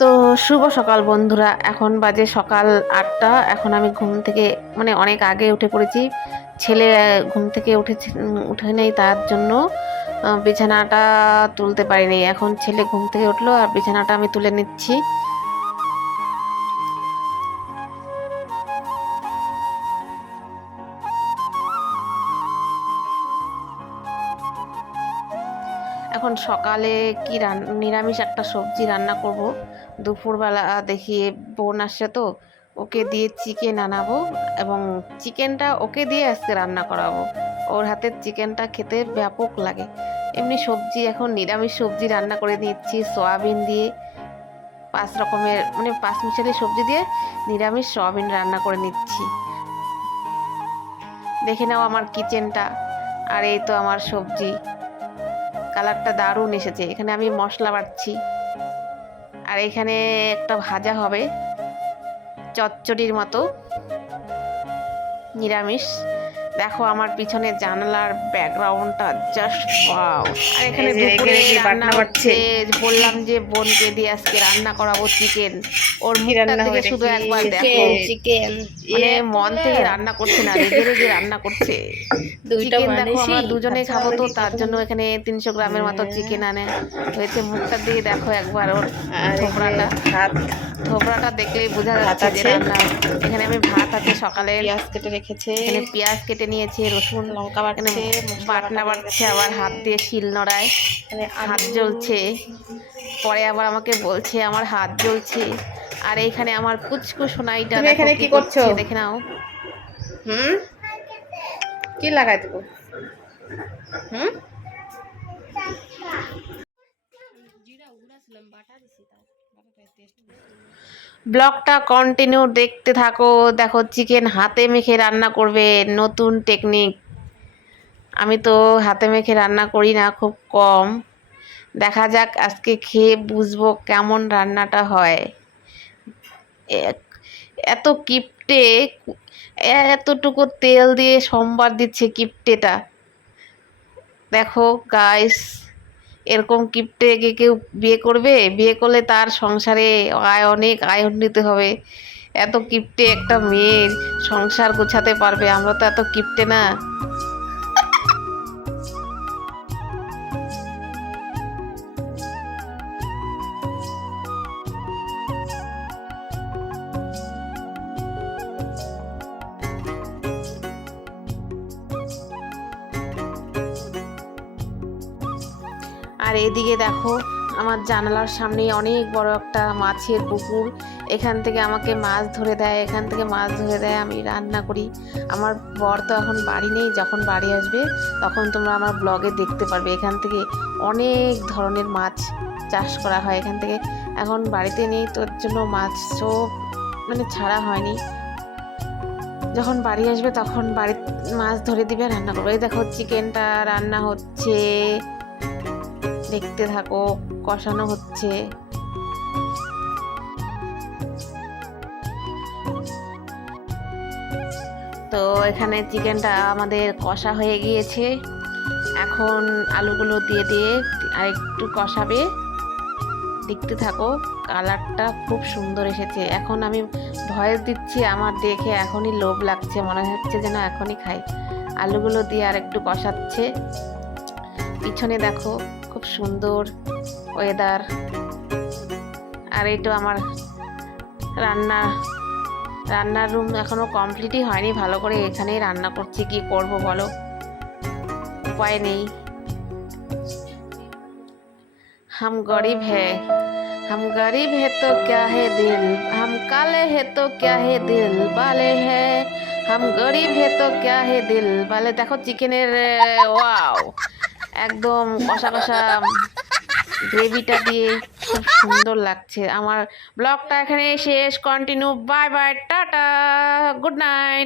তো শুভ সকাল বন্ধুরা। এখন বাজে সকাল আটটা। এখন আমি ঘুম থেকে মানে অনেক আগে উঠে পড়েছি। ছেলে ঘুম থেকে উঠেছে উঠে নেই তার জন্য বিছানাটা তুলতে পারিনি। এখন ছেলে ঘুম থেকে উঠল আর বিছানাটা আমি তুলে নিচ্ছি। এখন সকালে কি রান, নিরামিষ একটা সবজি রান্না করব। দুপুরবেলা দেখি বোন আসছে তো, ওকে দিয়ে চিকেন আনাবো এবং চিকেনটা ওকে দিয়ে আজকে রান্না করাবো। ওর হাতের চিকেনটা খেতে ব্যাপক লাগে। এমনি সবজি এখন নিরামিষ সবজি রান্না করে দিচ্ছি সয়াবিন দিয়ে, পাঁচ রকমের মানে পাঁচ মিশালি সবজি দিয়ে নিরামিষ সয়াবিন রান্না করে নিচ্ছি। দেখে নাও আমার কিচেনটা আর এই তো আমার সবজি। কালারটা দারুণ এসেছে, এখানে আমি মশলা বাটছি। আর এখানে একটা ভাজা হবে। চচ্চড়ির মতো। নিরামিষ। দেখো আমার পিছনে জানালার ব্যাকগ্রাউন্ডটা জাস্ট ওয়াও আর এখানে দুপুরে রান্না হচ্ছে? বললাম যে বোনকে দিয়ে আজকে রান্না করাবো চিকেন ওর মুখটা হবে শুধু একবার দেখো। চিকেন, মানে মন থেকে রান্না করছে না রেগে রেগে রান্না করছে। দুইটা চিকেন দেখো আমরা দুজনে খাব তো তার জন্য এখানে তিনশো গ্রামের মতো হ্যাঁ। চিকেন আনে। হয়েছে মুখটার দিকে দেখো একবার ওর ভাত। থোবড়াটা দেখলেই বোঝা যাচ্ছে যে রান্না। এখানে আমি ভাত আছে সকালে পেঁয়াজ কেটে রেখেছে। এখানে পেঁয়াজ কেটে নিয়েছে রসুন লঙ্কা বাটছে বাটনা বাটা বাটছে আবার হাত দিয়ে শিল নড়ায়। এখানে হাত জ্বলছে। পরে আবার আমাকে বলছে আমার হাত জ্বলছে। আর এইখানে আমার পুচকু সোনাইটা তুমি এখানে কি করছ? দেখে নাও। হুম? কি লাগাই দেবো? হুম? ব্লগটা কন্টিনিউ দেখতে থাকো। দেখো চিকেন হাতে মেখে রান্না করবে নতুন টেকনিক আমি তো হাতে মেখে রান্না করি না, খুব কম। দেখা যাক আজকে খেয়ে বুঝব কেমন রান্নাটা হয়। এত কিপটে, এতটুকু তেল দিয়ে সোমবার দিচ্ছে কিপটেটা। দেখো গাইস এরকম কিপটে কে কেউ বিয়ে করবে? বিয়ে করলে তার সংসারে আয় অনেক আয় উন্নীত হবে। এত কিপটে একটা মেয়ের সংসার গোছাতে পারবে? আমরা তো এত কিপটে না। আর এদিকে দেখো, আমার জানালার সামনে অনেক বড় একটা মাছের পুকুর। এখান থেকে আমাকে মাছ ধরে দেয়, এখান থেকে মাছ ধরে দেয়, আমি রান্না করি। আমার বর তো এখন বাড়ি নেই, যখন বাড়ি আসবে তখন তোমরা আমার ব্লগে দেখতে পারবে। এখান থেকে অনেক ধরনের মাছ চাষ করা হয়। এখান থেকে এখন বাড়িতে নেই তোর জন্য মাছ সব মানে ছাড়া হয়নি। যখন বাড়ি আসবে তখন বাড়ি মাছ ধরে দিবে, রান্না করবে। এই দেখো, চিকেনটা রান্না হচ্ছে। দেখতে থাকো, কষানো হচ্ছে। তো এখানে চিকেনটা আমাদের কষা হয়ে গিয়েছে। এখন আলুগুলো দিয়ে দিয়ে আর একটু কষাবে। দেখতে থাকো, কালারটা খুব সুন্দর এসেছে। এখন আমি ভয়েস দিচ্ছি আমার দেখে, এখনই লোভ লাগছে। মনে হচ্ছে যেন এখনই খাই। আলুগুলো দিয়ে আর একটু কষাচ্ছে। পিছনে দেখো খুব সুন্দর ওয়েদার আর এই তো আমার রান্না রান্নার রুম এখনো কমপ্লিটই হয়নি ভালো করে এখানেই রান্না করছি কি করব বলো উপায় নেই हम गरीब है हम गरीब है तो क्या है दिल हम काले है तो क्या है दिल वाले है हम गरीब है तो क्या है दिल वाले দেখো চিকেনের ওয়াও একদম কষা কষা গ্রেভিটা দিয়ে খুব সুন্দর লাগছে। আমার ব্লগটা এখানে শেষ। Continue. Bye bye. Tata. Good night.